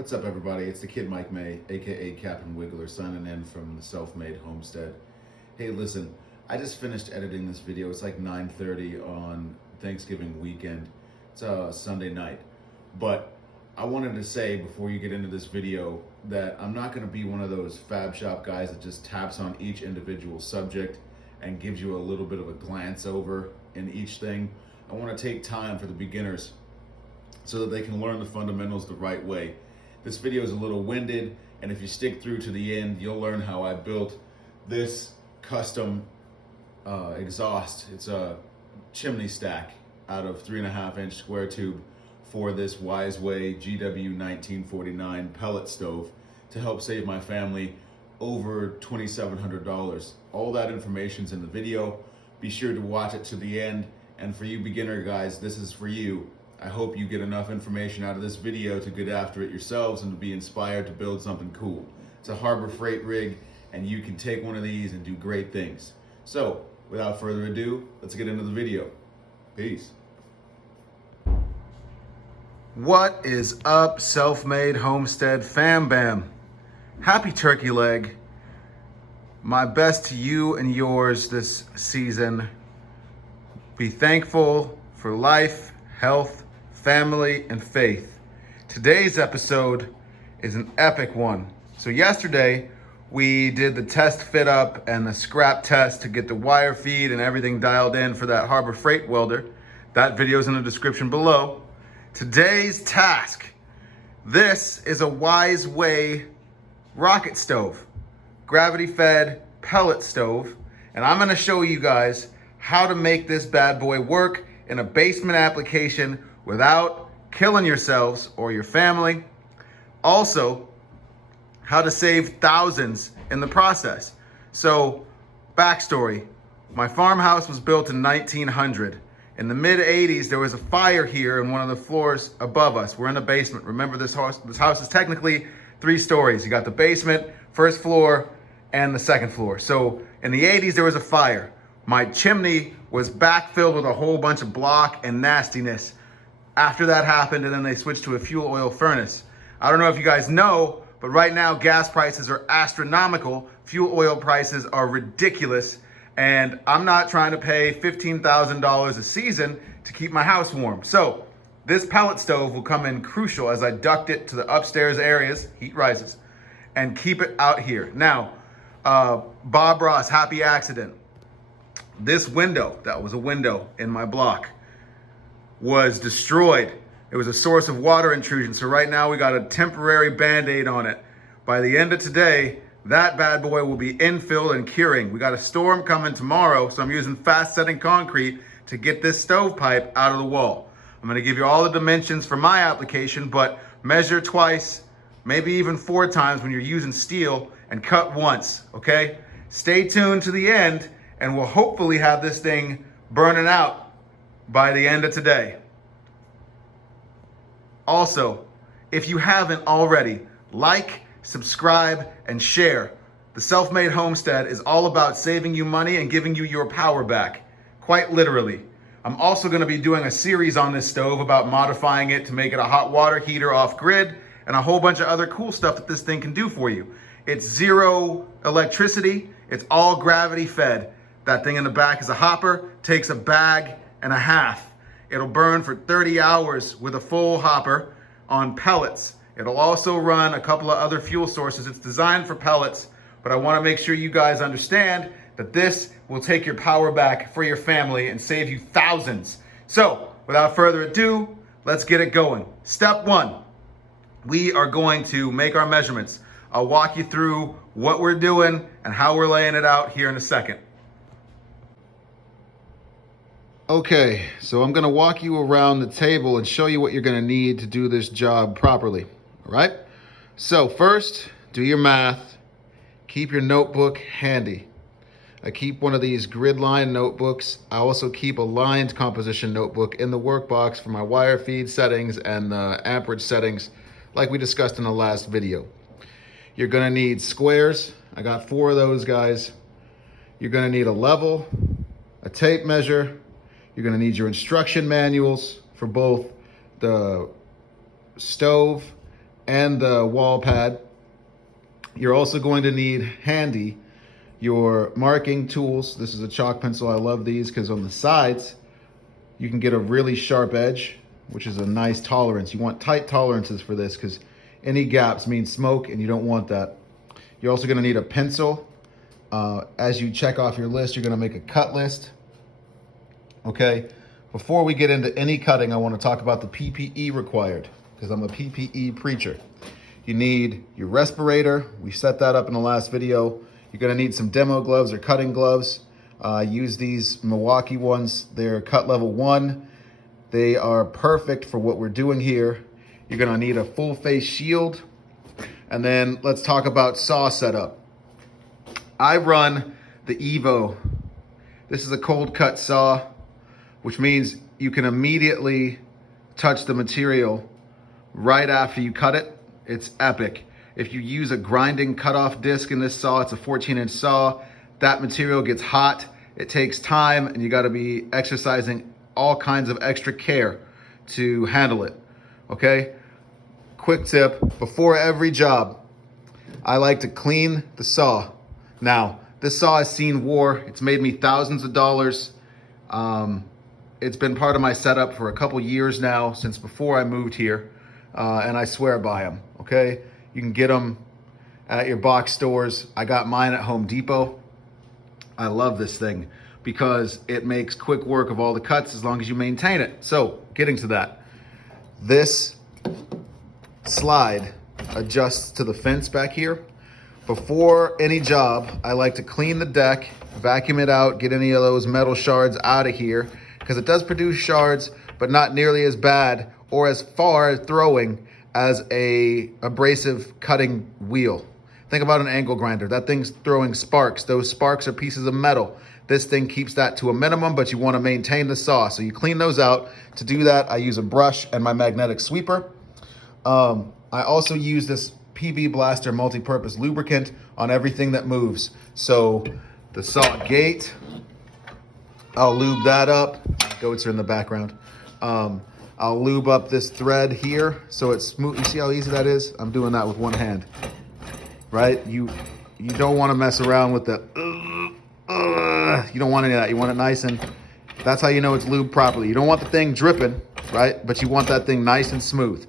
What's up, everybody? It's the kid Mike May, aka Captain Wiggler, signing in from the Mayed Homestead. Hey, listen, I just finished editing this video. It's like 9:30 on Thanksgiving weekend. It's a Sunday night. But I wanted to say before you get into this video that I'm not going to be one of those fab shop guys that just taps on each individual subject and gives you a little bit of a glance over in each thing. I want to take time for the beginners so that they can learn the fundamentals the right way. This video is a little winded, and if you stick through to the end, you'll learn how I built this custom exhaust. It's a chimney stack out of 3.5-inch square tube for this Wiseway GW 1949 pellet stove to help save my family over $2,700. All that information's in the video. Be sure to watch it to the end. And for you beginner guys, this is for you. I hope you get enough information out of this video to get after it yourselves and to be inspired to build something cool. It's a Harbor Freight rig, and you can take one of these and do great things. So, without further ado, let's get into the video. Peace. What is up, Self-Made Homestead fam bam? Happy turkey leg. My best to you and yours this season. Be thankful for life, health, family, and faith. Today's episode is an epic one. So yesterday, we did the test fit up and the scrap test to get the wire feed and everything dialed in for that Harbor Freight welder. That video is in the description below. Today's task. This is a Wiseway rocket stove, gravity fed pellet stove. And I'm gonna show you guys how to make this bad boy work in a basement application without killing yourselves or your family. Also, how to save thousands in the process. So, backstory, my farmhouse was built in 1900. In the mid 80s, there was a fire here in one of the floors above us. We're in the basement. Remember, this house is technically 3 stories. You got the basement, first floor, and the second floor. So in the 80s, there was a fire. My chimney was backfilled with a whole bunch of block and nastiness. After that happened, and then they switched to a fuel oil furnace. I don't know if you guys know, but right now gas prices are astronomical. Fuel oil prices are ridiculous. And I'm not trying to pay $15,000 a season to keep my house warm. So this pellet stove will come in crucial as I duct it to the upstairs areas, heat rises, and keep it out here. Now, Bob Ross, happy accident. This window, that was a window in my block, was destroyed. It was a source of water intrusion. So right now we got a temporary Band-Aid on it. By the end of today, that bad boy will be infilled and curing. We got a storm coming tomorrow, so I'm using fast setting concrete to get this stovepipe out of the wall. I'm gonna give you all the dimensions for my application, but measure twice, maybe even 4 times when you're using steel, and cut once, okay? Stay tuned to the end, and we'll hopefully have this thing burning out by the end of today. Also, if you haven't already, like, subscribe, and share. The Self-Made Homestead is all about saving you money and giving you your power back, quite literally. I'm also going to be doing a series on this stove about modifying it to make it a hot water heater off grid and a whole bunch of other cool stuff that this thing can do for you. It's 0 electricity. It's all gravity fed. That thing in the back is a hopper, takes a bag and a half. It'll burn for 30 hours with a full hopper on pellets. It'll also run a couple of other fuel sources. It's designed for pellets, but I want to make sure you guys understand that this will take your power back for your family and save you thousands. So, without further ado, let's get it going. Step 1, we are going to make our measurements. I'll walk you through what we're doing and how we're laying it out here in a second. Okay, so I'm gonna walk you around the table and show you what you're gonna need to do this job properly, all right? So first, do your math. Keep your notebook handy. I keep one of these grid line notebooks. I also keep a lined composition notebook in the workbox for my wire feed settings and the amperage settings like we discussed in the last video. You're gonna need squares. I got 4 of those guys. You're gonna need a level, a tape measure. You're gonna need your instruction manuals for both the stove and the wall pad. You're also going to need handy your marking tools. This is a chalk pencil. I love these because on the sides, you can get a really sharp edge, which is a nice tolerance. You want tight tolerances for this because any gaps mean smoke and you don't want that. You're also gonna need a pencil. As you check off your list, you're gonna make a cut list. Okay, before we get into any cutting, I wanna talk about the PPE required because I'm a PPE preacher. You need your respirator. We set that up in the last video. You're gonna need some demo gloves or cutting gloves. Use these Milwaukee ones. They're cut level 1. They are perfect for what we're doing here. You're gonna need a full face shield. And then let's talk about saw setup. I run the Evo. This is a cold cut saw, which means you can immediately touch the material right after you cut it. It's epic. If you use a grinding cutoff disc in this saw, it's a 14-inch saw, that material gets hot, it takes time, and you gotta be exercising all kinds of extra care to handle it, okay? Quick tip, before every job, I like to clean the saw. Now, this saw has seen war. It's made me thousands of dollars. It's been part of my setup for a couple years now, since before I moved here, and I swear by them, okay? You can get them at your box stores. I got mine at Home Depot. I love this thing because it makes quick work of all the cuts as long as you maintain it. So, getting to that. This slide adjusts to the fence back here. Before any job, I like to clean the deck, vacuum it out, get any of those metal shards out of here, because it does produce shards, but not nearly as bad or as far throwing as a abrasive cutting wheel. Think about an angle grinder. That thing's throwing sparks. Those sparks are pieces of metal. This thing keeps that to a minimum, but you want to maintain the saw. So you clean those out. To do that, I use a brush and my magnetic sweeper. I also use this PB Blaster multi-purpose lubricant on everything that moves. So the saw gate, I'll lube that up. Goats are in the background. I'll lube up this thread here so it's smooth. You see how easy that is? I'm doing that with one hand, right? You don't want to mess around with the, you don't want any of that. You want it nice and, that's how you know it's lubed properly. You don't want the thing dripping, right? But you want that thing nice and smooth.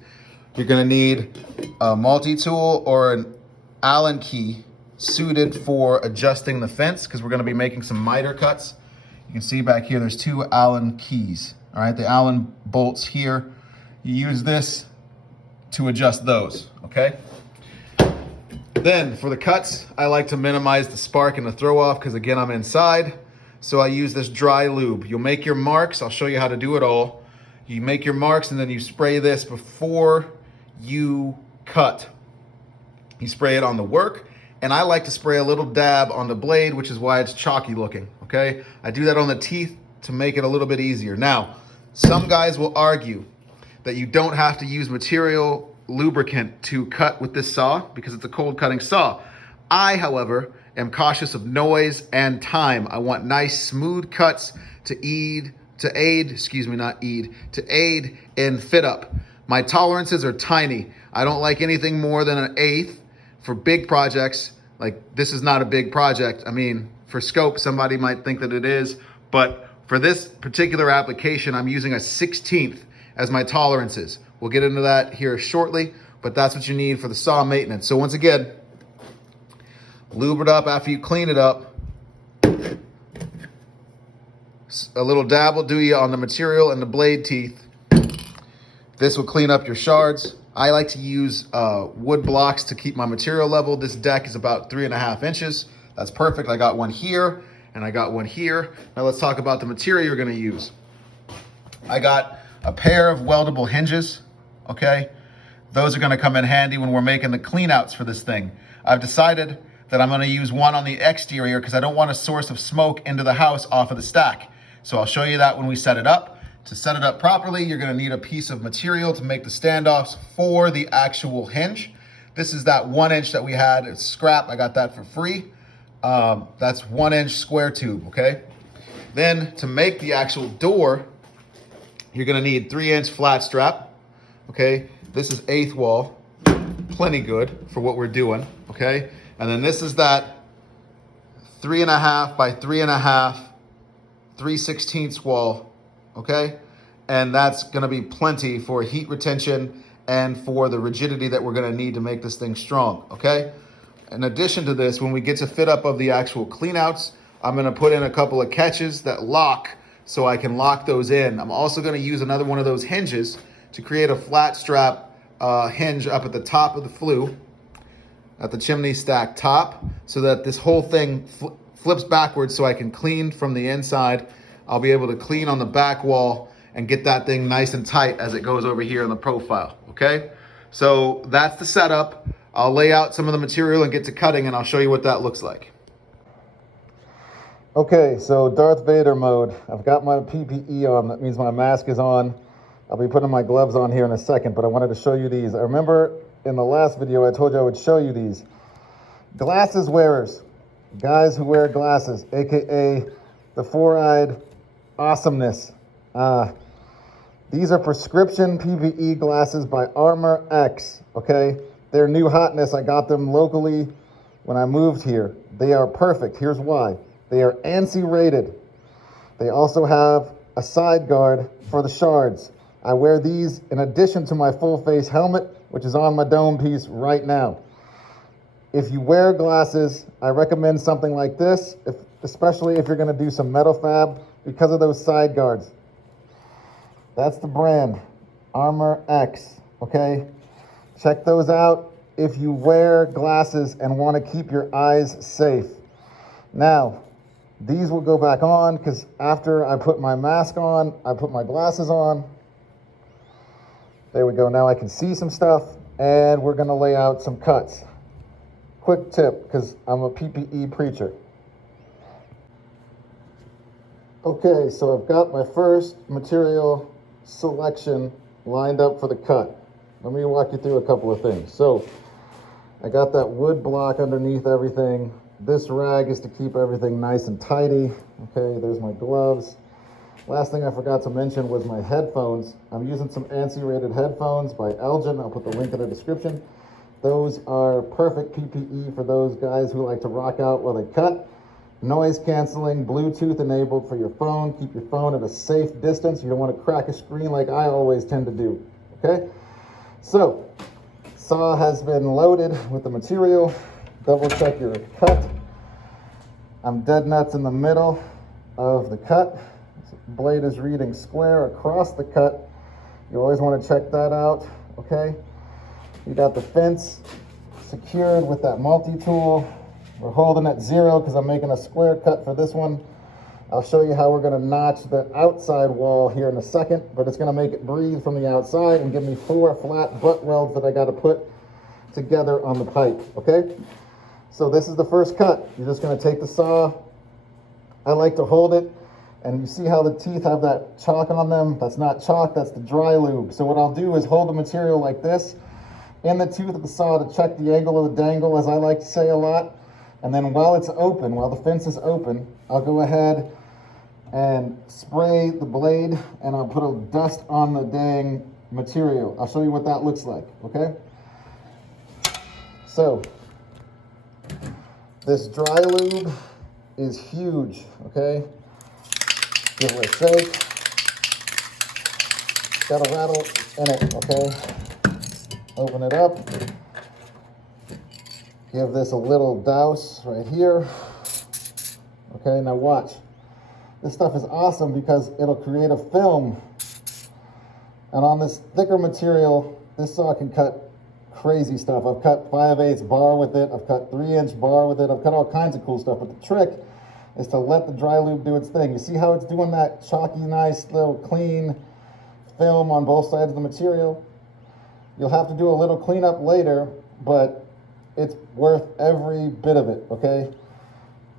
You're gonna need a multi-tool or an Allen key suited for adjusting the fence because we're gonna be making some miter cuts. You can see back here, there's 2 Allen keys. All right, the Allen bolts here. You use this to adjust those, okay? Then for the cuts, I like to minimize the spark and the throw off because again, I'm inside. So I use this dry lube. You'll make your marks. I'll show you how to do it all. You make your marks and then you spray this before you cut. You spray it on the work, and I like to spray a little dab on the blade, which is why it's chalky looking, okay? I do that on the teeth to make it a little bit easier. Now, some guys will argue that you don't have to use material lubricant to cut with this saw because it's a cold cutting saw. I, however, am cautious of noise and time. I want nice, smooth cuts to aid in fit up. My tolerances are tiny. I don't like anything more than an 1/8 for big projects. Like this is not a big project. I mean, for scope, somebody might think that it is, but for this particular application, I'm using a 1/16 as my tolerances. We'll get into that here shortly, but that's what you need for the saw maintenance. So once again, lube it up after you clean it up. A little dab will do you on the material and the blade teeth. This will clean up your shards. I like to use wood blocks to keep my material level. This deck is about 3.5 inches. That's perfect. I got one here and I got one here. Now let's talk about the material you're gonna use. I got a pair of weldable hinges, okay? Those are gonna come in handy when we're making the clean outs for this thing. I've decided that I'm gonna use one on the exterior because I don't want a source of smoke into the house off of the stack. So I'll show you that when we set it up. To set it up properly, you're gonna need a piece of material to make the standoffs for the actual hinge. This is that 1 inch that we had. It's scrap, I got that for free. That's 1 inch square tube, okay? Then to make the actual door, you're gonna need 3 inch flat strap, okay? This is 1/8 wall. plenty good for what we're doing, okay? And then this is that 3.5 by 3.5, 3/16 wall, okay? And that's gonna be plenty for heat retention and for the rigidity that we're gonna need to make this thing strong, okay? In addition to this, when we get to fit up of the actual cleanouts, I'm gonna put in a couple of catches that lock so I can lock those in. I'm also gonna use another one of those hinges to create a flat strap hinge up at the top of the flue, at the chimney stack top, so that this whole thing flips backwards so I can clean from the inside. I'll be able to clean on the back wall and get that thing nice and tight as it goes over here in the profile, okay? So that's the setup. I'll lay out some of the material and get to cutting, and I'll show you what that looks like. Okay, so Darth Vader mode. I've got my PPE on. That means my mask is on. I'll be putting my gloves on here in a second, but I wanted to show you these. I remember in the last video, I told you I would show you these. Glasses wearers, guys who wear glasses, AKA the four-eyed awesomeness. These are prescription PPE glasses by Armour X, okay? They're new hotness. I got them locally when I moved here. They are perfect. Here's why. They are ANSI rated. They also have a side guard for the shards. I wear these in addition to my full face helmet, which is on my dome piece right now. If you wear glasses, I recommend something like this, especially if you're gonna do some metal fab, because of those side guards. That's the brand, Armour X, okay? Check those out if you wear glasses and wanna keep your eyes safe. Now, these will go back on because after I put my mask on, I put my glasses on. There we go, now I can see some stuff, and we're gonna lay out some cuts. Quick tip, because I'm a PPE preacher. Okay, so I've got my first material selection lined up for the cut. Let me walk you through a couple of things. So, I got that wood block underneath everything. This rag is to keep everything nice and tidy. Okay, there's my gloves. Last thing I forgot to mention was my headphones. I'm using some ANSI rated headphones by Elgin. I'll put the link in the description. Those are perfect PPE for those guys who like to rock out while they cut. Noise canceling, Bluetooth enabled for your phone. Keep your phone at a safe distance. You don't want to crack a screen like I always tend to do, okay? So, saw has been loaded with the material. Double check your cut. I'm dead nuts in the middle of the cut. Blade is reading square across the cut. You always want to check that out, okay? You got the fence secured with that multi-tool. We're holding at 0 because I'm making a square cut for this one. I'll show you how we're going to notch the outside wall here in a second, but it's going to make it breathe from the outside and give me 4 flat butt welds that I got to put together on the pipe, okay? So this is the first cut. You're just going to take the saw. I like to hold it, and you see how the teeth have that chalk on them? That's not chalk, that's the dry lube. So what I'll do is hold the material like this in the tooth of the saw to check the angle of the dangle, as I like to say a lot. And then while it's open, while the fence is open, I'll go ahead and spray the blade, and I'll put a dust on the dang material. I'll show you what that looks like, okay? So, this dry lube is huge, okay? Give it a shake. Got a rattle in it, okay? Open it up. Give this a little douse right here. Okay, now watch. This stuff is awesome because it'll create a film. And on this thicker material, this saw can cut crazy stuff. I've cut 5/8 bar with it. I've cut 3-inch bar with it. I've cut all kinds of cool stuff. But the trick is to let the dry lube do its thing. You see how it's doing that chalky, nice, little clean film on both sides of the material? You'll have to do a little cleanup later, but it's worth every bit of it, okay?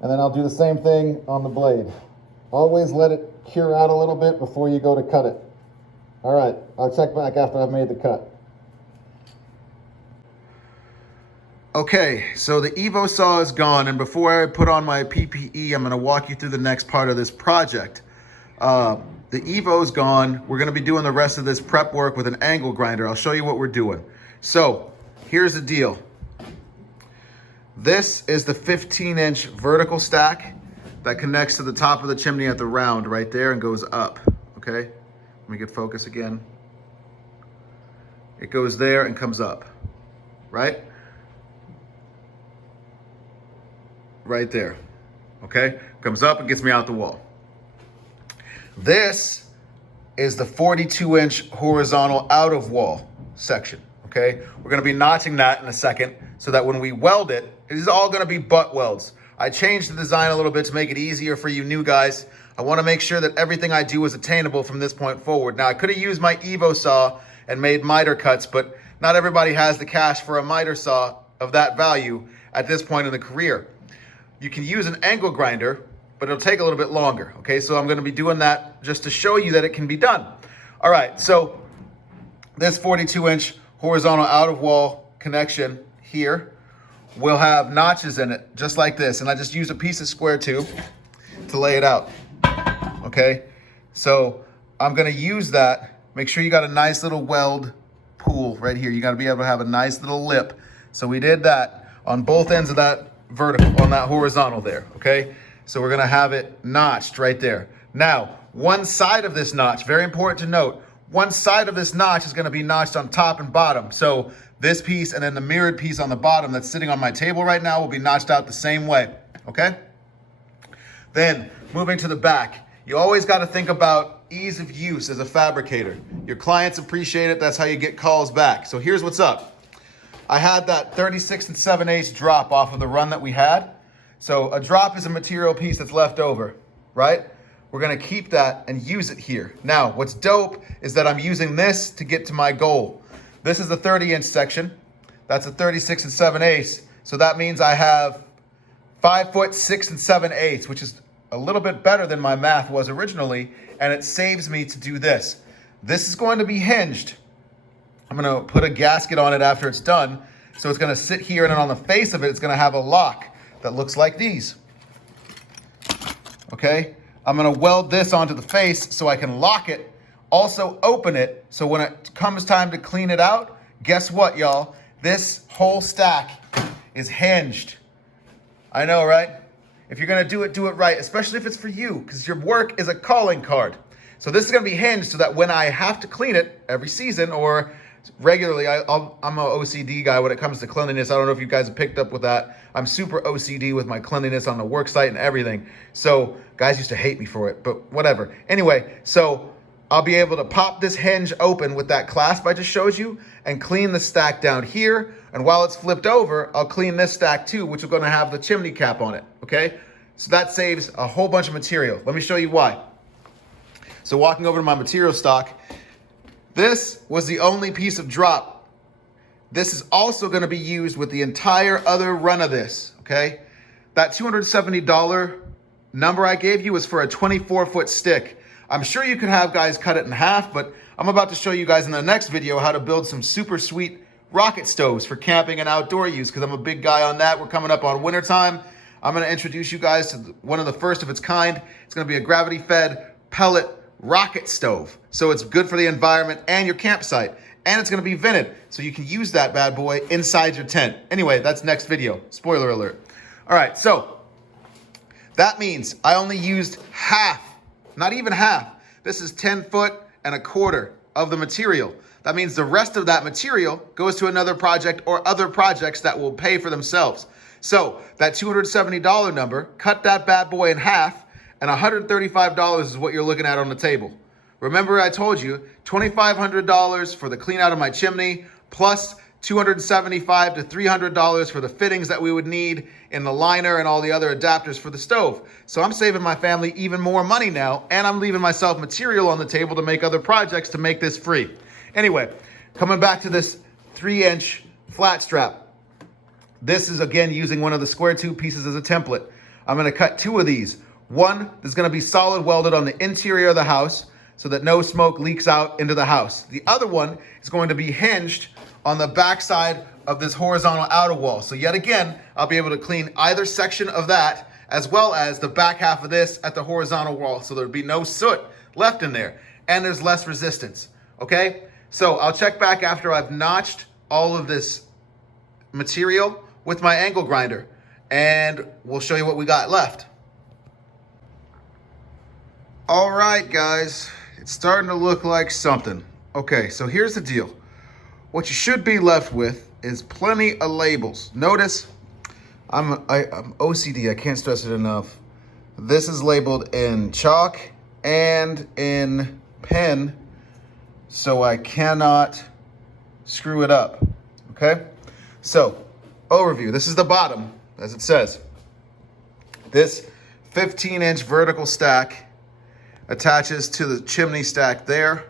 And then I'll do the same thing on the blade. Always let it cure out a little bit before you go to cut it. All right, I'll check back after I've made the cut. Okay, so the Evo saw is gone, and before I put on my PPE, I'm gonna walk you through the next part of this project. The Evo's gone. We're gonna be doing the rest of this prep work with an angle grinder. I'll show you what we're doing. So, here's the deal. This is the 15-inch vertical stack that connects to the top of the chimney at the round right there and goes up, okay? Let me get focus again. It goes there and comes up, right? Right there, okay? Comes up and gets me out the wall. This is the 42-inch horizontal out of wall section, okay? We're gonna be notching that in a second so that when we weld it, it is all gonna be butt welds. I changed the design a little bit to make it easier for you new guys. I wanna make sure that everything I do is attainable from this point forward. Now, I could have used my Evo saw and made miter cuts, but not everybody has the cash for a miter saw of that value at this point in the career. You can use an angle grinder, but it'll take a little bit longer, okay? So I'm gonna be doing that just to show you that it can be done. All right, so this 42-inch horizontal out of wall connection here will have notches in it, just like this. And I just use a piece of square tube to lay it out, okay? So I'm gonna use that. Make sure you got a nice little weld pool right here. You gotta be able to have a nice little lip. So we did that on both ends of that vertical, on that horizontal there, okay? So we're gonna have it notched right there. Now, one side of this notch, very important to note, one side of this notch is gonna be notched on top and bottom. So this piece and then the mirrored piece on the bottom that's sitting on my table right now will be notched out the same way, okay? Then, moving to the back, you always gotta think about ease of use as a fabricator. Your clients appreciate it, that's how you get calls back. So here's what's up. I had that 36 7/8 drop off of the run that we had. So a drop is a material piece that's left over, right? We're gonna keep that and use it here. Now, what's dope is that I'm using this to get to my goal. This is the 30-inch section. That's a 36 7/8. So that means I have 5 foot 6 7/8, which is a little bit better than my math was originally, and it saves me to do this. This is going to be hinged. I'm gonna put a gasket on it after it's done. So it's gonna sit here, and then on the face of it, it's gonna have a lock that looks like these, okay? I'm gonna weld this onto the face so I can lock it, also open it, so when it comes time to clean it out, guess what, y'all? This whole stack is hinged. I know, right? If you're gonna do it right, especially if it's for you, because your work is a calling card. So this is gonna be hinged so that when I have to clean it every season or regularly, I'm an OCD guy when it comes to cleanliness. I don't know if you guys have picked up with that. I'm super OCD with my cleanliness on the work site and everything. So guys used to hate me for it, but whatever. Anyway, so I'll be able to pop this hinge open with that clasp I just showed you and clean the stack down here. And while it's flipped over, I'll clean this stack too, which is gonna have the chimney cap on it, okay? So that saves a whole bunch of material. Let me show you why. So walking over to my material stock, this was the only piece of drop. This is also gonna be used with the entire other run of this, okay? That $270 number I gave you was for a 24-foot stick. I'm sure you could have guys cut it in half, but I'm about to show you guys in the next video how to build some super sweet rocket stoves for camping and outdoor use, because I'm a big guy on that. We're coming up on winter time. I'm gonna introduce you guys to one of the first of its kind. It's gonna be a gravity-fed pellet rocket stove. So it's good for the environment and your campsite. And it's gonna be vented, so you can use that bad boy inside your tent. Anyway, that's next video. Spoiler alert. All right, so that means I only used half, not even half. This is 10 foot and a quarter of the material. That means the rest of that material goes to another project or other projects that will pay for themselves. So that $270 number, cut that bad boy in half, and $135 is what you're looking at on the table. Remember I told you, $2,500 for the clean out of my chimney, plus $275 to $300 for the fittings that we would need in the liner and all the other adapters for the stove. So I'm saving my family even more money now, and I'm leaving myself material on the table to make other projects to make this free. Anyway, coming back to this 3-inch flat strap. This is, again, using one of the square tube pieces as a template. I'm gonna cut 2 of these. One is gonna be solid welded on the interior of the house so that no smoke leaks out into the house. The other one is going to be hinged on the backside of this horizontal outer wall. So yet again, I'll be able to clean either section of that as well as the back half of this at the horizontal wall. So there'll be no soot left in there, and there's less resistance, okay? So I'll check back after I've notched all of this material with my angle grinder, and we'll show you what we got left. All right, guys, it's starting to look like something. Okay, so here's the deal. What you should be left with is plenty of labels. Notice, I'm OCD, I can't stress it enough. This is labeled in chalk and in pen, so I cannot screw it up, okay? So, overview, this is the bottom, as it says. This 15-inch vertical stack attaches to the chimney stack there.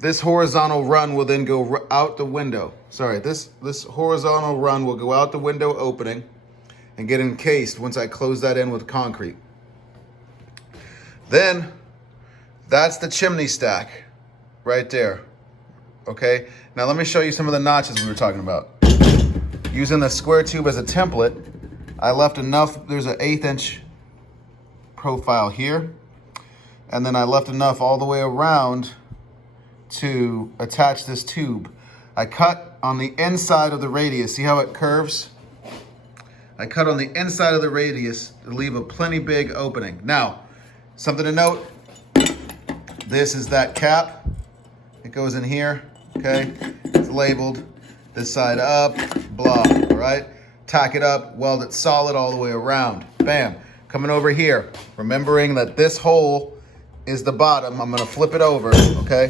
This horizontal run will then go out the window. Sorry, this horizontal run will go out the window opening and get encased once I close that in with concrete. Then, that's the chimney stack right there, okay? Now let me show you some of the notches we were talking about. Using the square tube as a template, I left enough, there's an 1/8 inch profile here, and then I left enough all the way around to attach this tube. I cut on the inside of the radius. See how it curves? I cut on the inside of the radius to leave a plenty big opening. Now, something to note, this is that cap. It goes in here, okay? It's labeled this side up, blah, all right? Tack it up, weld it solid all the way around. Bam. Coming over here, remembering that this hole is the bottom. I'm gonna flip it over, okay?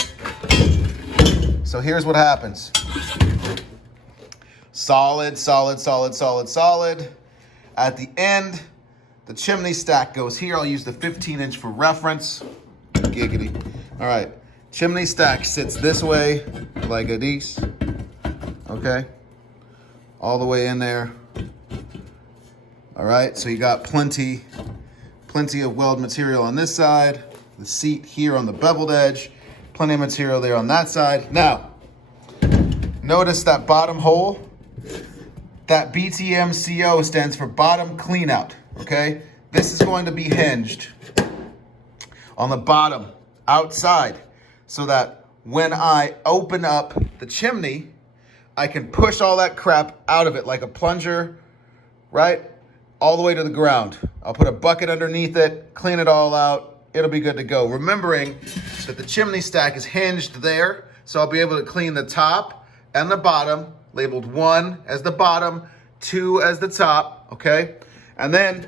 So here's what happens. Solid, solid, solid, solid, solid. At the end, the chimney stack goes here. I'll use the 15-inch for reference. Giggity. All right, chimney stack sits this way, like a this, okay? All the way in there. All right, so you got plenty of weld material on this side, the seat here on the beveled edge, plenty of material there on that side. Now, notice that bottom hole, that BTMCO stands for bottom cleanout, okay? This is going to be hinged on the bottom, outside, so that when I open up the chimney, I can push all that crap out of it like a plunger, right? All the way to the ground. I'll put a bucket underneath it, clean it all out, it'll be good to go. Remembering that the chimney stack is hinged there, so I'll be able to clean the top and the bottom, labeled 1 as the bottom, 2 as the top, okay? And then,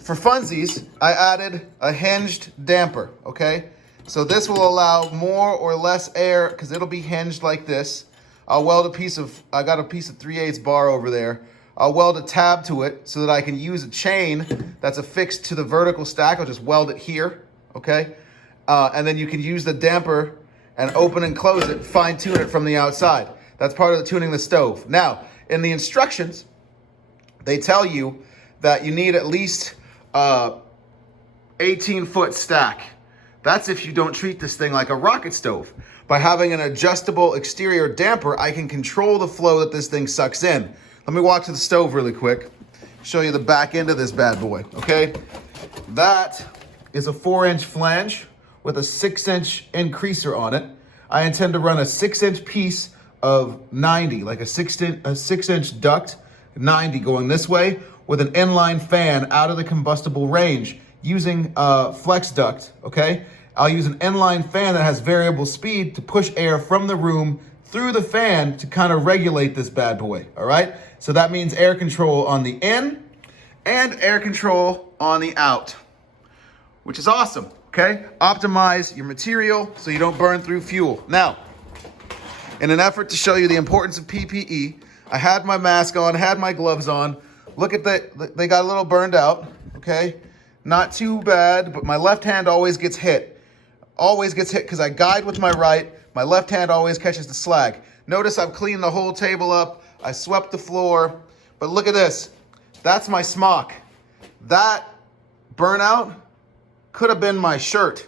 for funsies, I added a hinged damper, okay? So this will allow more or less air, because it'll be hinged like this. I'll weld I got a piece of 3/8 bar over there. I'll weld a tab to it so that I can use a chain that's affixed to the vertical stack. I'll just weld it here, okay? And then you can use the damper and open and close it, fine tune it from the outside. That's part of the tuning the stove. Now, in the instructions, they tell you that you need at least 18-foot stack. That's if you don't treat this thing like a rocket stove. By having an adjustable exterior damper, I can control the flow that this thing sucks in. Let me walk to the stove really quick, show you the back end of this bad boy, okay? That is a 4-inch flange with a 6-inch increaser on it. I intend to run a 6-inch piece of 90, like a 6-inch duct, 90 going this way, with an inline fan out of the combustible range using flex duct, okay? I'll use an inline fan that has variable speed to push air from the room through the fan to kind of regulate this bad boy, all right? So that means air control on the in and air control on the out, which is awesome, okay? Optimize your material so you don't burn through fuel. Now, in an effort to show you the importance of PPE, I had my mask on, had my gloves on. Look at that, they got a little burned out, okay? Not too bad, but my left hand always gets hit. Always gets hit because I guide with my right. My left hand always catches the slag. Notice I've cleaned the whole table up. I swept the floor, but look at this. That's my smock. That burnout could have been my shirt,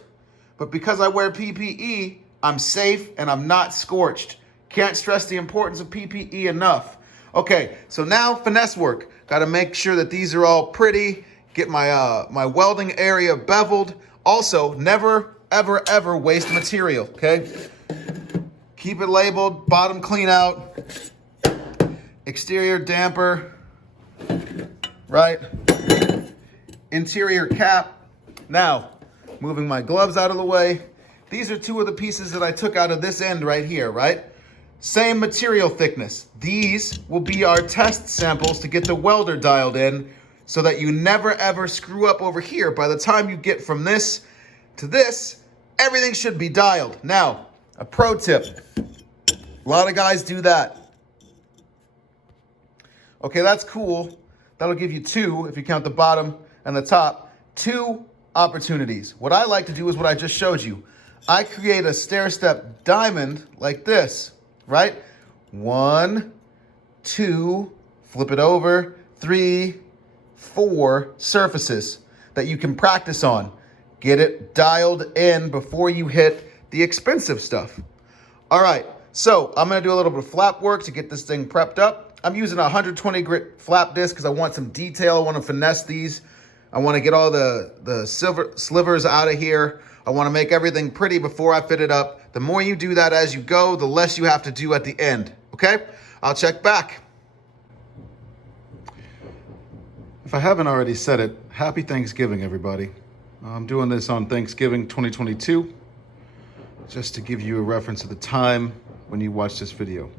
but because I wear PPE, I'm safe and I'm not scorched. Can't stress the importance of PPE enough. Okay, so now finesse work. Got to make sure that these are all pretty. Get my my welding area beveled. Also, never, ever, ever waste material, okay? Keep it labeled, bottom clean out. exterior damper, right? Interior cap. Now, moving my gloves out of the way. These are two of the pieces that I took out of this end right here, right? Same material thickness. These will be our test samples to get the welder dialed in so that you never ever screw up over here. By the time you get from this to this, everything should be dialed. Now, a pro tip. A lot of guys do that. Okay, that's cool. That'll give you two, if you count the bottom and the top, two opportunities. What I like to do is what I just showed you. I create a stair-step diamond like this, right? 1, 2, flip it over, 3, 4 surfaces that you can practice on. Get it dialed in before you hit the expensive stuff. All right, so I'm gonna do a little bit of flap work to get this thing prepped up. I'm using a 120 grit flap disc because I want some detail. I want to finesse these. I want to get all the silver slivers out of here. I want to make everything pretty before I fit it up. The more you do that as you go, the less you have to do at the end, okay? I'll check back. If I haven't already said it, happy Thanksgiving, everybody. I'm doing this on Thanksgiving 2022, just to give you a reference of the time when you watch this video.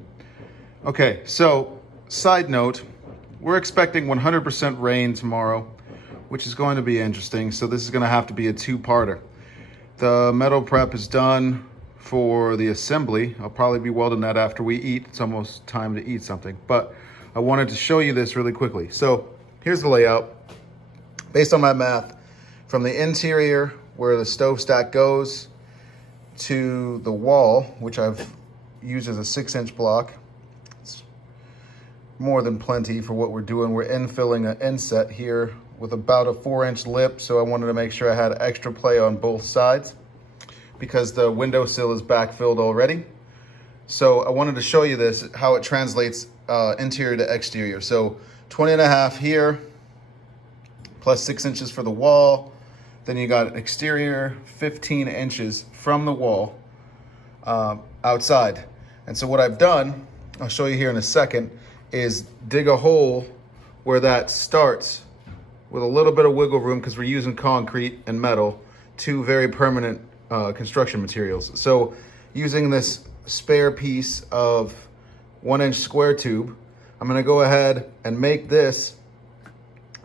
Okay, so side note, we're expecting 100% rain tomorrow, which is going to be interesting. So this is going to have to be a two-parter. The metal prep is done for the assembly. I'll probably be welding that after we eat. It's almost time to eat something, but I wanted to show you this really quickly. So here's the layout. Based on my math, from the interior where the stove stack goes to the wall, which I've used as a 6-inch block, it's more than plenty for what we're doing. We're infilling an inset here with about a 4-inch lip, so I wanted to make sure I had extra play on both sides because the windowsill is backfilled already. So I wanted to show you this, how it translates interior to exterior. So 20.5 here, plus 6 inches for the wall. Then you got exterior 15 inches from the wall outside. And so what I've done, I'll show you here in a second, is dig a hole where that starts with a little bit of wiggle room because we're using concrete and metal, two very permanent construction materials. So using this spare piece of 1-inch square tube, I'm gonna go ahead and make this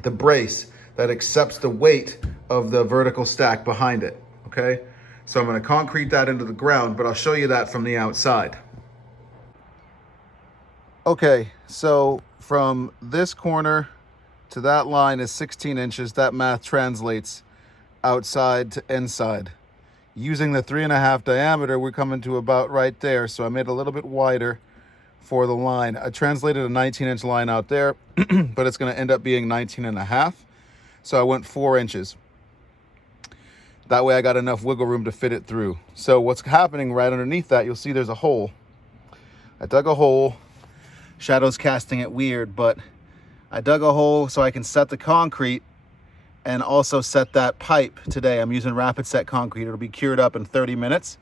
the brace that accepts the weight of the vertical stack behind it, okay? So I'm gonna concrete that into the ground, but I'll show you that from the outside. Okay, so from this corner to that line is 16 inches. That math translates outside to inside. Using the 3.5 diameter, we're coming to about right there. So I made it a little bit wider for the line. I translated a 19-inch line out there, but it's gonna end up being 19.5. So I went 4 inches. That way I got enough wiggle room to fit it through. So what's happening right underneath that, you'll see there's a hole. I dug a hole. Shadow's casting it weird, but I dug a hole so I can set the concrete and also set that pipe today. I'm using rapid set concrete. It'll be cured up in 30 minutes.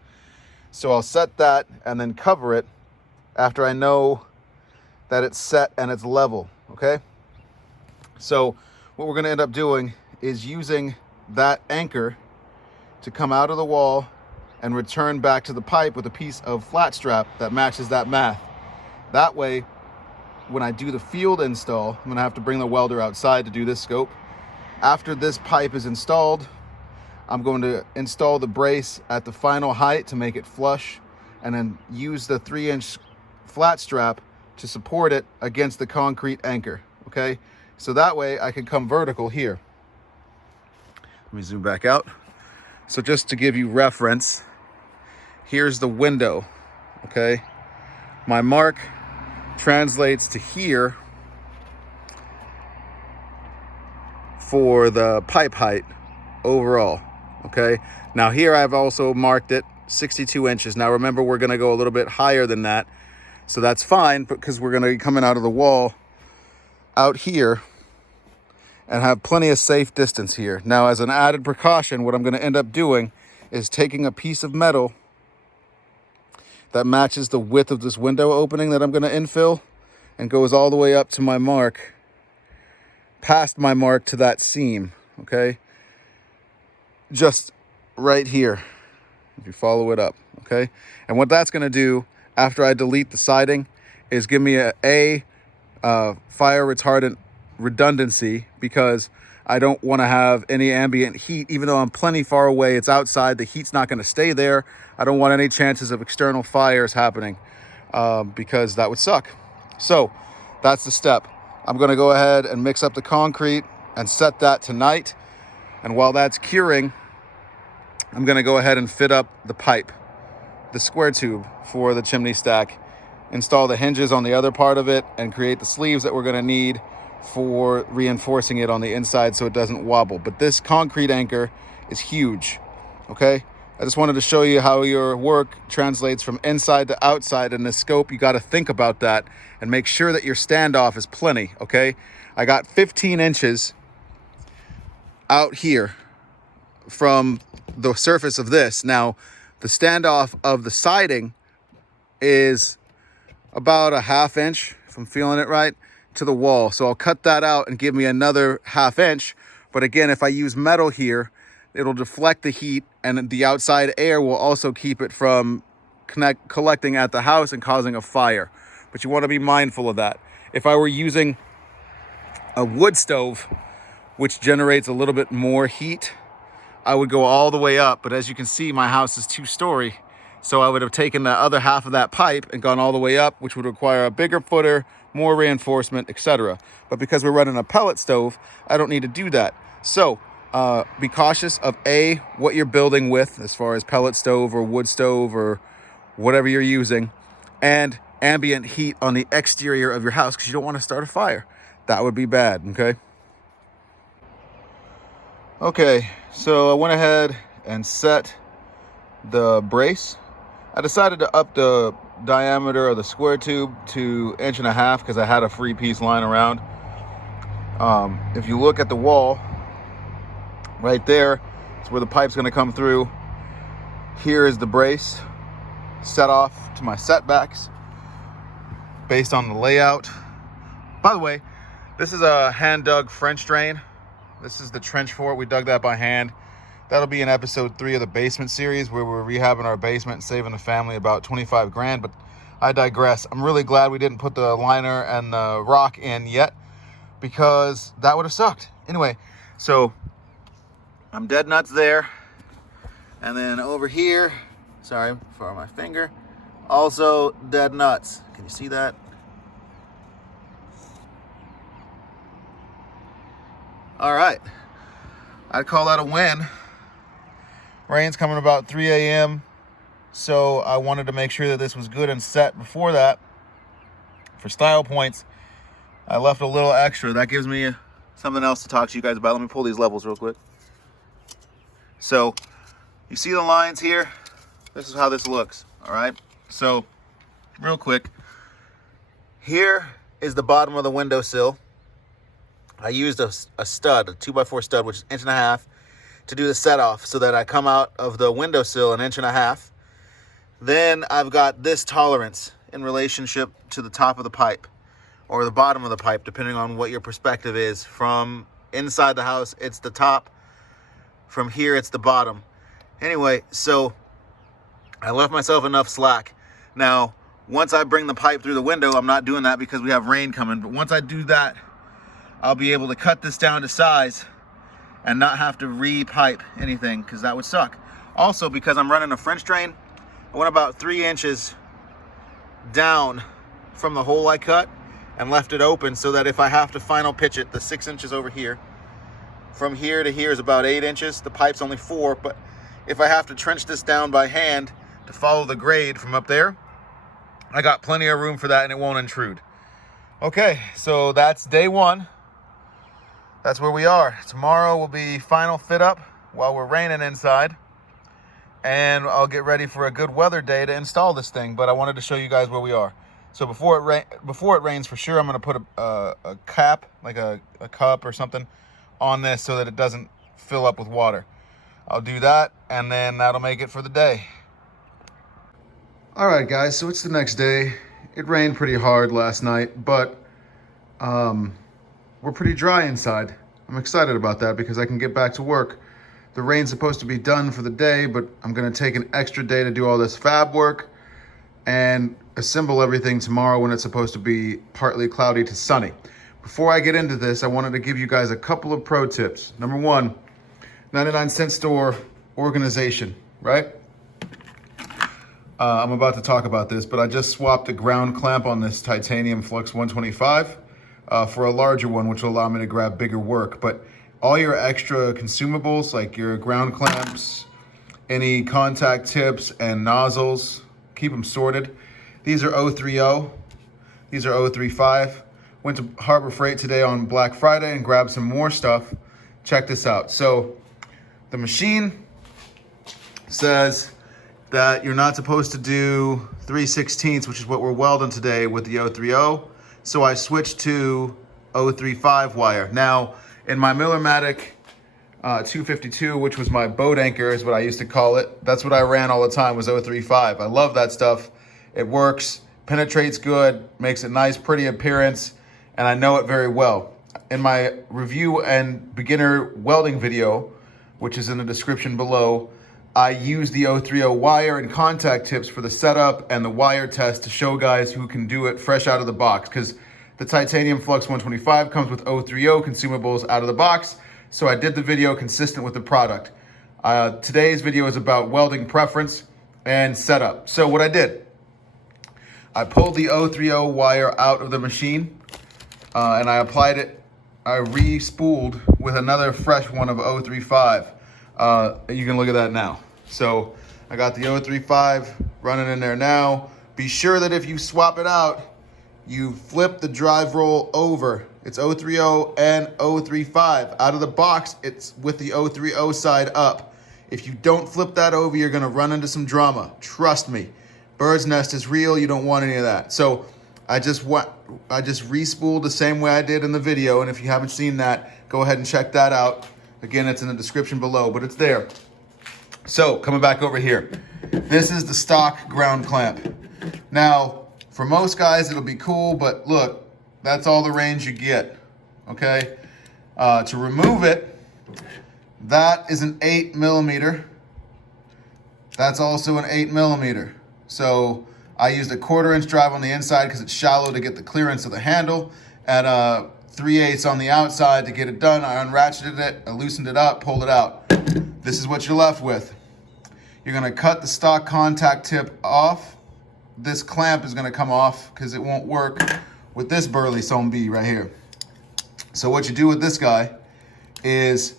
So I'll set that and then cover it after I know that it's set and it's level, okay? So what we're gonna end up doing is using that anchor to come out of the wall and return back to the pipe with a piece of flat strap that matches that math. That way, when I do the field install, I'm gonna have to bring the welder outside to do this scope. After this pipe is installed, I'm going to install the brace at the final height to make it flush and then use the 3-inch flat strap to support it against the concrete anchor, okay? So that way I can come vertical here. Let me zoom back out. So just to give you reference, here's the window, okay? My mark translates to here for the pipe height overall, okay? Now here I've also marked it 62 inches. Now remember, we're gonna go a little bit higher than that. So that's fine because we're gonna be coming out of the wall out here and have plenty of safe distance here. Now as an added precaution, what I'm gonna end up doing is taking a piece of metal that matches the width of this window opening that I'm gonna infill, and goes all the way up to my mark, past my mark to that seam, okay? Just right here, if you follow it up, okay? And what that's gonna do after I delete the siding is give me a fire retardant redundancy, because I don't want to have any ambient heat. Even though I'm plenty far away, it's outside, the heat's not going to stay there. I don't want any chances of external fires happening, because that would suck. So that's the step. I'm going to go ahead and mix up the concrete and set that tonight. And while that's curing, I'm going to go ahead and fit up the pipe, the square tube for the chimney stack, install the hinges on the other part of it, and create the sleeves that we're going to need for reinforcing it on the inside so it doesn't wobble. But this concrete anchor is huge, okay? I just wanted to show you how your work translates from inside to outside in the scope. You got to think about that and make sure that your standoff is plenty, okay? I got 15 inches out here from the surface of this. Now, the standoff of the siding is about a ½ inch, if I'm feeling it right, to the wall. So I'll cut that out and give me another ½ inch. But again, if I use metal here, it'll deflect the heat, and the outside air will also keep it from collecting at the house and causing a fire. But you want to be mindful of that. If I were using a wood stove, which generates a little bit more heat, I would go all the way up. But as you can see, my house is 2-story. So I would have taken the other half of that pipe and gone all the way up, which would require a bigger footer, more reinforcement, etc. But because we're running a pellet stove, I don't need to do that. So be cautious of what you're building with, as far as pellet stove or wood stove or whatever you're using, and ambient heat on the exterior of your house, because you don't want to start a fire. That would be bad, okay? Okay, so I went ahead and set the brace. I decided to up the diameter of the square tube to 1.5 inches because I had a free piece lying around. If you look at the wall, right there, it's where the pipe's going to come through. Here is the brace set off to my setbacks based on the layout. By the way, this is a hand-dug French drain. This is the trench for it. We dug that by hand. That'll be in episode 3 of the basement series, where we're rehabbing our basement and saving the family about 25 grand. But I digress. I'm really glad we didn't put the liner and the rock in yet, because that would have sucked. Anyway, so I'm dead nuts there. And then over here, sorry for my finger, also dead nuts. Can you see that? All right. I'd call that a win. Rain's coming about 3 a.m. So I wanted to make sure that this was good and set before that. For style points, I left a little extra. That gives me something else to talk to you guys about. Let me pull these levels real quick. So you see the lines here? This is how this looks, all right? So real quick, here is the bottom of the windowsill. I used a stud, a 2x4 stud, which is 1.5 inches, to do the set off so that I come out of the windowsill 1.5 inches. Then I've got this tolerance in relationship to the top of the pipe or the bottom of the pipe, depending on what your perspective is. From inside the house, it's the top. From here, it's the bottom. Anyway, so I left myself enough slack. Now, once I bring the pipe through the window, I'm not doing that because we have rain coming, but once I do that, I'll be able to cut this down to size and not have to re-pipe anything, because that would suck. Also, because I'm running a French drain, I went about 3 inches down from the hole I cut and left it open so that if I have to final pitch it, the 6 inches over here, from here to here is about 8 inches. The pipe's only 4, but if I have to trench this down by hand to follow the grade from up there, I got plenty of room for that and it won't intrude. Okay, so that's day 1. That's where we are. Tomorrow will be final fit up while we're raining inside. And I'll get ready for a good weather day to install this thing. But I wanted to show you guys where we are. So before it rains for sure, I'm going to put a cap, like a cup or something, on this so that it doesn't fill up with water. I'll do that, and then that'll make it for the day. All right, guys, so it's the next day. It rained pretty hard last night, but we're pretty dry inside. I'm excited about that because I can get back to work. The rain's supposed to be done for the day, but I'm gonna take an extra day to do all this fab work and assemble everything tomorrow when it's supposed to be partly cloudy to sunny. Before I get into this, I wanted to give you guys a couple of pro tips. Number one, 99-cent store organization, right? I'm about to talk about this, but I just swapped a ground clamp on this titanium Flux 125 for a larger one, which will allow me to grab bigger work. But all your extra consumables, like your ground clamps, any contact tips and nozzles, keep them sorted. These are 030, these are 035. Went to Harbor Freight today on Black Friday and grabbed some more stuff. Check this out. So the machine says that you're not supposed to do 3/16, which is what we're welding today with the 030. So I switched to 035 wire. Now, in my Miller-Matic 252, which was my boat anchor is what I used to call it, that's what I ran all the time was 035. I love that stuff. It works, penetrates good, makes a nice, pretty appearance, and I know it very well. In my review and beginner welding video, which is in the description below, I use the 030 wire and contact tips for the setup and the wire test to show guys who can do it fresh out of the box, because the titanium Flux 125 comes with 030 consumables out of the box, so I did the video consistent with the product. Today's video is about welding preference and setup. So what I did, I pulled the 030 wire out of the machine and I applied it, I re-spooled with another fresh one of 035. You can look at that now. So I got the 035 running in there now. Be sure that if you swap it out, you flip the drive roll over. It's 030 and 035. Out of the box, it's with the 030 side up. If you don't flip that over, you're gonna run into some drama. Trust me. Bird's nest is real, you don't want any of that. So I just re-spooled the same way I did in the video, and if you haven't seen that, go ahead and check that out. Again, it's in the description below, but it's there. So, coming back over here. This is the stock ground clamp. Now, for most guys, it'll be cool, but look, that's all the range you get, okay? To remove it, that is an 8mm. That's also an 8mm. So, I used a 1/4-inch drive on the inside because it's shallow to get the clearance of the handle, and 3/8 on the outside to get it done. I unratcheted it, I loosened it up, pulled it out. This is what you're left with. You're gonna cut the stock contact tip off. This clamp is gonna come off because it won't work with this burly son B right here. So what you do with this guy is,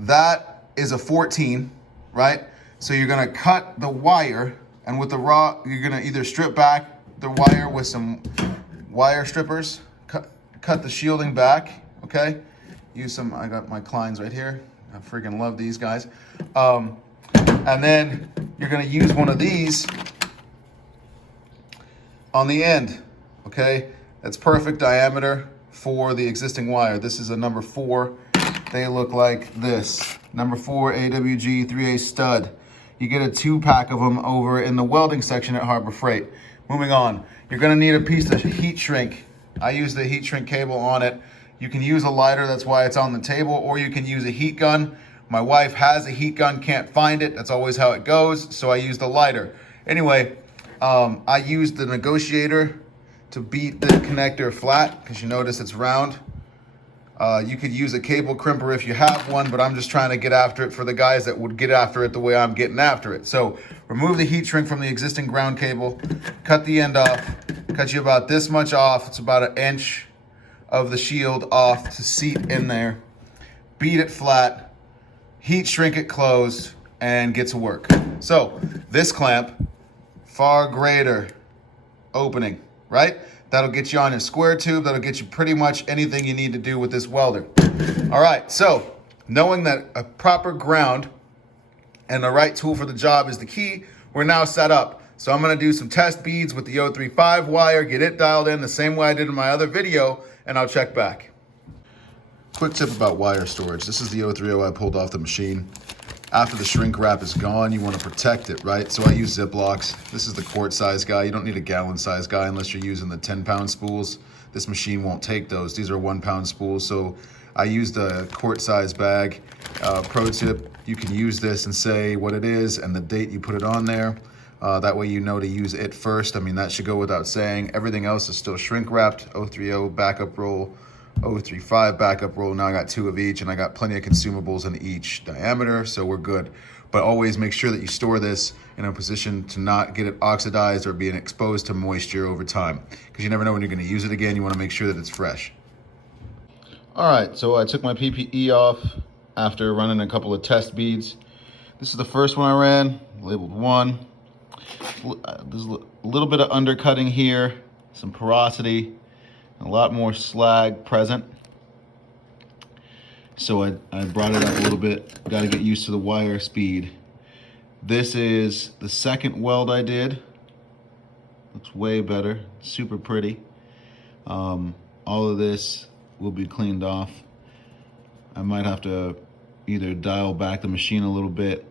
that is a 14, right? So you're gonna cut the wire, and with the raw, you're gonna either strip back the wire with some wire strippers, cut the shielding back, okay? Use some, I got my Kleins right here. I freaking love these guys. And then you're gonna use one of these on the end, okay? That's perfect diameter for the existing wire. This is a number 4. They look like this. Number 4 AWG 3/8 stud. You get a 2-pack of them over in the welding section at Harbor Freight. Moving on, you're gonna need a piece of heat shrink. I use the heat shrink cable on it. You can use a lighter, that's why it's on the table, or you can use a heat gun. My wife has a heat gun, can't find it. That's always how it goes, so I use the lighter. Anyway, I used the negotiator to beat the connector flat, because you notice it's round. You could use a cable crimper if you have one, but I'm just trying to get after it for the guys that would get after it the way I'm getting after it. So remove the heat shrink from the existing ground cable, cut the end off, cut you about this much off. It's about 1 inch of the shield off to seat in there. Beat it flat, heat shrink it closed, and get to work. So this clamp, far greater opening, right? That'll get you on your square tube. That'll get you pretty much anything you need to do with this welder. All right, so knowing that a proper ground and the right tool for the job is the key, we're now set up. So I'm gonna do some test beads with the 035 wire, get it dialed in the same way I did in my other video, and I'll check back. Quick tip about wire storage. This is the 030 I pulled off the machine. After the shrink wrap is gone, you want to protect it, right? So I use Ziplocs. This is the quart size guy. You don't need a gallon size guy unless you're using the 10-pound spools. This machine won't take those. These are 1-pound spools. So I use the quart size bag. Pro tip, you can use this and say what it is and the date you put it on there. That way you know to use it first. I mean, that should go without saying. Everything else is still shrink wrapped. 030 backup roll, 035 backup roll. Now I got 2 of each, and I got plenty of consumables in each diameter, so we're good. But always make sure that you store this in a position to not get it oxidized or being exposed to moisture over time, because you never know when you're going to use it again. You want to make sure that it's fresh. All right, so I took my PPE off after running a couple of test beads. This is the first one I ran, labeled 1. There's a little bit of undercutting here, some porosity, a lot more slag present. So I brought it up a little bit. Got to get used to the wire speed. This is the second weld I did. Looks way better, super pretty. All of this will be cleaned off. I might have to either dial back the machine a little bit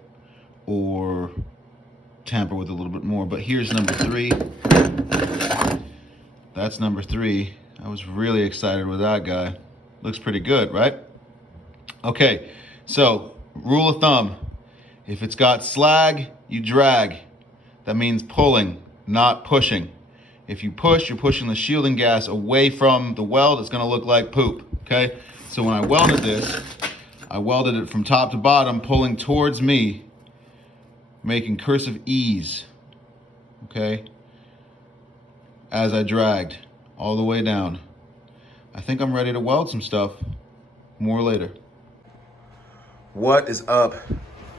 or tamper with it a little bit more. But here's number 3. That's number 3. I was really excited with that guy. Looks pretty good, right? Okay, so rule of thumb, if it's got slag, you drag. That means pulling, not pushing. If you push, you're pushing the shielding gas away from the weld. It's gonna look like poop, okay? So when I welded this, I welded it from top to bottom, pulling towards me, making cursive E's, okay? As I dragged all the way down. I think I'm ready to weld some stuff. More later. What is up?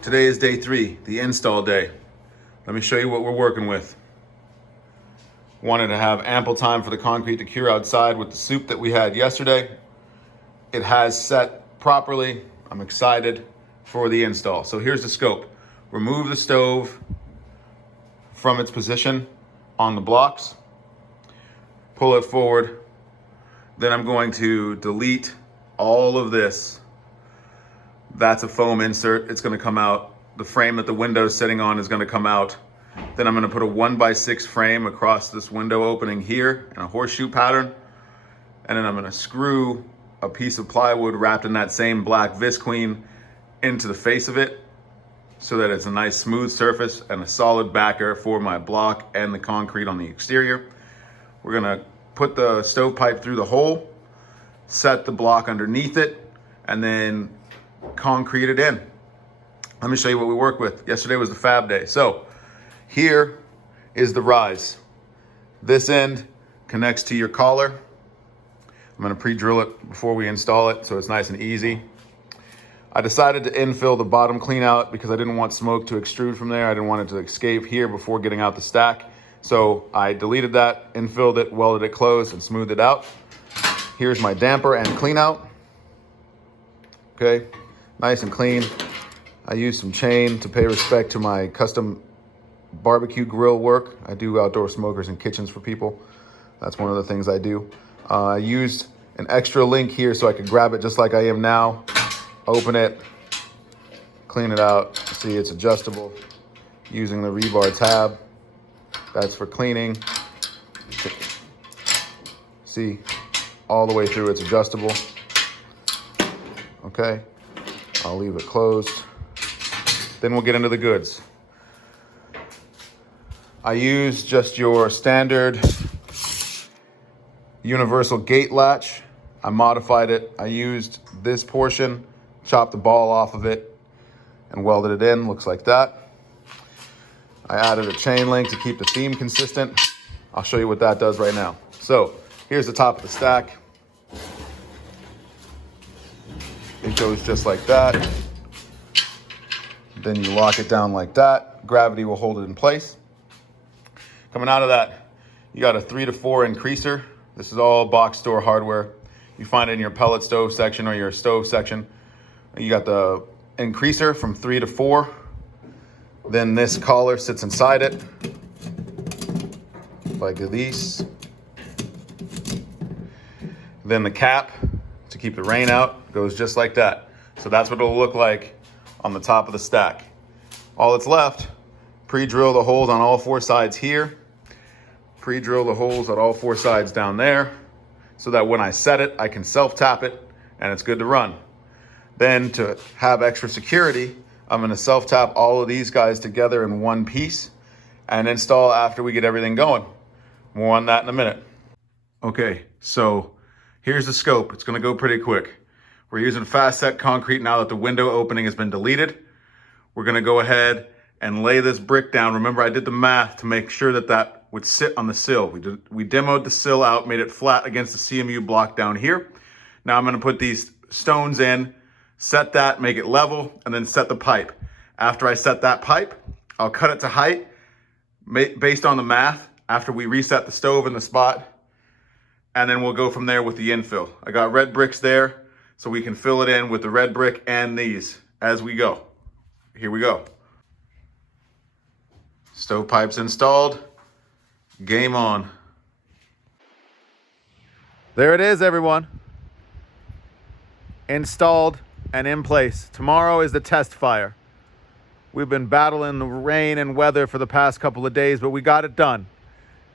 Today is day 3, the install day. Let me show you what we're working with. Wanted to have ample time for the concrete to cure outside with the soup that we had yesterday. It has set properly. I'm excited for the install. So here's the scope. Remove the stove from its position on the blocks. Pull it forward. Then I'm going to delete all of this. That's a foam insert. It's going to come out. The frame that the window's sitting on is going to come out. Then I'm going to put a 1x6 frame across this window opening here in a horseshoe pattern. And then I'm going to screw a piece of plywood wrapped in that same black visqueen into the face of it so that it's a nice smooth surface and a solid backer for my block and the concrete on the exterior. We're going to put the stovepipe through the hole, set the block underneath it, and then concrete it in. Let me show you what we work with. Yesterday was the fab day. So here is the rise. This end connects to your collar. I'm going to pre-drill it before we install it so it's nice and easy. I decided to infill the bottom clean out because I didn't want smoke to extrude from there. I didn't want it to escape here before getting out the stack. So I deleted that, infilled it, welded it closed, and smoothed it out. Here's my damper and clean out. Okay, nice and clean. I used some chain to pay respect to my custom barbecue grill work. I do outdoor smokers and kitchens for people. That's one of the things I do. I used an extra link here so I could grab it just like I am now, open it, clean it out. See, it's adjustable using the rebar tab. That's for cleaning. See, all the way through it's adjustable. Okay, I'll leave it closed. Then we'll get into the goods. I use just your standard universal gate latch. I modified it. I used this portion, chopped the ball off of it, and welded it in. Looks like that. I added a chain link to keep the theme consistent. I'll show you what that does right now. So here's the top of the stack. It goes just like that. Then you lock it down like that. Gravity will hold it in place. Coming out of that, you got a 3 to 4 increaser. This is all box store hardware. You find it in your pellet stove section or your stove section. You got the increaser from 3 to 4. Then this collar sits inside it, like this. Then the cap to keep the rain out goes just like that. So that's what it'll look like on the top of the stack. All that's left, pre-drill the holes on all 4 sides here, pre-drill the holes on all 4 sides down there, so that when I set it, I can self-tap it and it's good to run. Then to have extra security, I'm gonna self-tap all of these guys together in one piece and install after we get everything going. More on that in a minute. Okay, so here's the scope. It's gonna go pretty quick. We're using fast set concrete now that the window opening has been deleted. We're gonna go ahead and lay this brick down. Remember, I did the math to make sure that that would sit on the sill. We demoed the sill out, made it flat against the CMU block down here. Now I'm gonna put these stones in, set that, make it level, and then set the pipe. After I set that pipe, I'll cut it to height based on the math after we reset the stove in the spot, and then we'll go from there with the infill. I got red bricks there, so we can fill it in with the red brick and these as we go. Here we go. Stovepipes installed. Game on. There it is, everyone. Installed and in place. Tomorrow is the test fire. We've been battling the rain and weather for the past couple of days, but we got it done.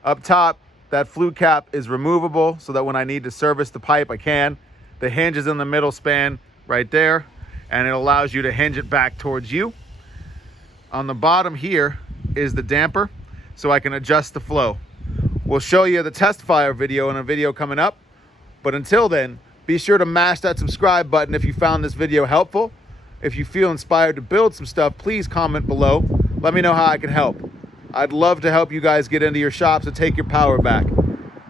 Up top, that flue cap is removable so that when I need to service the pipe, I can. The hinge is in the middle span right there, and it allows you to hinge it back towards you. On the bottom here is the damper, so I can adjust the flow. We'll show you the test fire video in a video coming up, but until then, be sure to mash that subscribe button if you found this video helpful. If you feel inspired to build some stuff, please comment below. Let me know how I can help. I'd love to help you guys get into your shops and take your power back.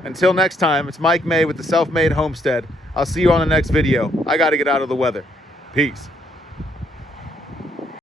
Until next time, it's Mike May with the Self-Made Homestead. I'll see you on the next video. I gotta get out of the weather. Peace.